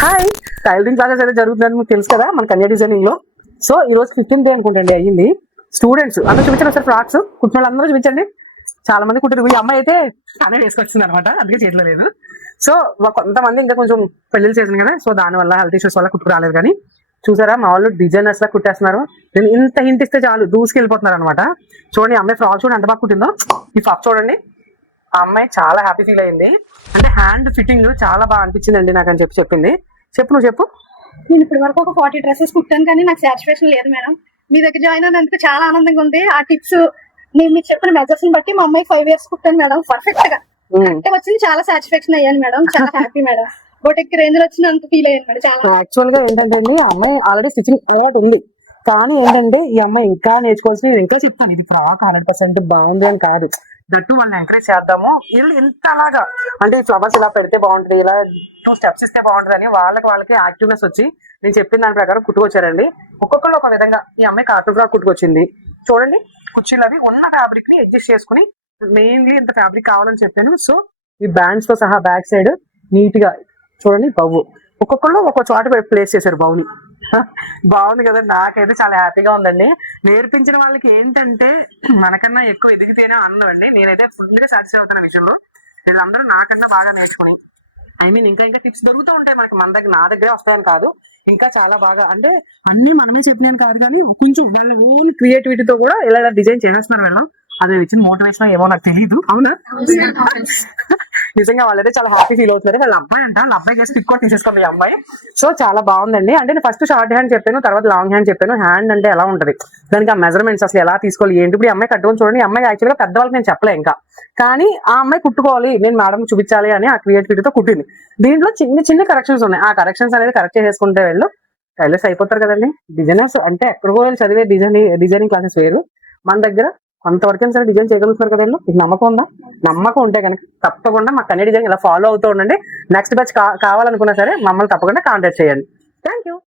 Hi, tailoring classes అయితే జరుగుతుందని మీకు తెలుసు కదా మన కన్యా డిజైనింగ్ లో. సో ఈ రోజు 15th డే అనుకుంటండి అయ్యింది. స్టూడెంట్స్ అందరూ చూపించండి ఒకసారి ఫ్రాక్స్ కుట్టిన వాళ్ళు అందరూ చూపించండి. చాలా మంది కుట్టారు. ఈ అమ్మాయి అయితే తనే వేసుకొచ్చింది అనమాట, అందుకే చేయట్లేదు లేదు. సో కొంతమంది ఇంకా కొంచెం పెళ్లిళ్ళు చేసింది కదా, సో దానివల్ల హెల్త్ ఇష్యూస్ వల్ల కుట్టుకు రాలేదు. కానీ చూసారా మా వాళ్ళు డిజైనర్స్ లా కుట్టేస్తున్నారు. నేను ఇంత హింట్ ఇస్తే చాలు దూసుకెళ్ళిపోతున్నారు అనమాట. చూడండి ఈ అమ్మాయి ఫ్రాక్ చూడండి ఎంత బాగా కుట్టిందో. ఈ ఫ్రాక్ చూడండి, ఆ అమ్మాయి చాలా హ్యాపీ ఫీల్ అయింది. అంటే హ్యాండ్ ఫిట్టింగ్ చాలా బాగా అనిపించింది అండి నాకు అని చెప్పింది. చెప్పు నువ్వు చెప్పు. నేను ఇప్పటి వరకు ఒక 40 డ్రెస్సెస్ కుట్టాను కానీ నాకు సాటిస్ఫాక్షన్ లేదు మేడం. మీ దగ్గర జాయిన్ అయినందుకు చాలా ఆనందంగా ఉంది. ఆ టిప్స్ నేను మీకు చెప్పిన మెజర్స్ బట్టి మా అమ్మాయి 5 years కుట్టాను మేడం. పర్ఫెక్ట్ గా అంటే వచ్చింది, చాలా సాటిస్ఫాక్షన్ అయ్యాను మేడం. చాలా హ్యాపీ మేడం. బొటెక్ రేంజ్ లో వచ్చినంత ఫీల్ అయ్యాను మేడం. చాలా యాక్చువల్ గా ఏంటంటే అండి, అమ్మాయి ఆల్రెడీ స్టిచింగ్ అలవాటు ఉంది. కానీ ఏంటంటే ఈ అమ్మాయి ఇంకా నేర్చుకోవాల్సి, నేను ఇంకా చెప్తాను ఇది ఫ్రాక్ 100% బాగుంది అని కాదు, దట్టు వాళ్ళని ఎంకరేజ్ చేద్దాము. వీళ్ళు ఇంత అలాగా అంటే ఈ ఫ్లవర్స్ ఇలా పెడితే బాగుంటుంది, ఇలా 2 steps ఇస్తే బాగుంటుంది అని వాళ్ళకి యాక్టివ్నెస్ వచ్చి నేను చెప్పిన దాని ప్రకారం కుట్టుకొచ్చారండి. ఒక్కొక్కరు ఒక విధంగా. ఈ అమ్మాయి కాటన్ ఫ్రాక్ కుట్టుకొచ్చింది చూడండి. కుర్చీలు అవి ఉన్న ఫ్యాబ్రిక్ ని అడ్జస్ట్ చేసుకుని, మెయిన్లీ ఇంత ఫ్యాబ్రిక్ కావాలని చెప్పాను. సో ఈ బ్యాండ్స్ తో సహా బ్యాక్ సైడ్ నీట్ గా చూడండి బౌ ఒక్కొక్కళ్ళు ఒక్కొక్క చోట ప్లేస్ చేశారు బౌని. బాగుంది కదా, నాకైతే చాలా హ్యాపీగా ఉందండి. నేర్పించిన వాళ్ళకి ఏంటంటే మనకన్నా ఎక్కువ ఎదిగితేనే ఆనందం అండి. నేనైతే ఫుల్ గా సాటిస్ఫై అవుతున్న విషయంలో. వీళ్ళందరూ నాకన్నా బాగా నేర్చుకుని ఇంకా టిప్స్ దొరుకుతూ ఉంటాయి మనకి. మన దగ్గర నా దగ్గరే వస్తాయని కాదు, ఇంకా చాలా బాగా అంటే అన్ని మనమే చెప్పినాను కాదు, కానీ కొంచెం వాళ్ళ ఓన్ క్రియేటివిటీతో కూడా ఇలా డిజైన్ చేస్తున్నారు వీళ్ళం. అది ఇచ్చిన మోటివేషన్ ఏమో నాకు తెలియదు. అవునా? నిజంగా వాళ్ళైతే చాలా హ్యాపీ ఫీల్ అవుతున్నారు. వాళ్ళ అబ్బాయి అంట, వాళ్ళ అబ్బాయి చేసి పిక్ కూడా తీసేసుకుంది ఈ అమ్మాయి. సో చాలా బాగుందండి. అంటే నేను ఫస్ట్ షార్ట్ హ్యాండ్ చెప్పాను, తర్వాత లాంగ్ హ్యాండ్ చెప్పాను. హ్యాండ్ అంటే ఎలా ఉంటది, దానికి ఆ మెజర్మెంట్స్ అసలు ఎలా తీసుకోవాలి ఏంటి. ఇప్పుడు ఈ అమ్మాయి కట్టుకొని చూడండి. ఈ అమ్మాయి యాక్చువల్గా పెద్దవాళ్ళకి నేను చెప్పలే ఇంకా, కానీ ఆ అమ్మాయి కుట్టుకోవాలి, నేను మేడం చూపించాలి అని ఆ క్రియేటివిటీతో కుట్టింది. దీంట్లో చిన్న చిన్న కరెక్షన్స్ ఉన్నాయి. ఆ కరెక్షన్స్ అనేది కరెక్ట్ చేసుకుంటే వెళ్ళు టైలర్స్ అయిపోతారు కదండి. డిజైనర్స్ అంటే ఎక్కడికో చదివే డిజైనింగ్ క్లాసెస్ వేరు, మన దగ్గర కొంతవరకు సరే డిజైన్ చేయగలుగుతున్నారు కదండి. మీకు నమ్మకం ఉందా? నమ్మకం ఉంటే కనుక తప్పకుండా మా కన్యా డిజైన్ ఇలా ఫాలో అవుతూ ఉండండి. నెక్స్ట్ బ్యాచ్ కావాలనుకున్నా సరే మమ్మల్ని తప్పకుండా కాంటాక్ట్ చేయండి. Thank you.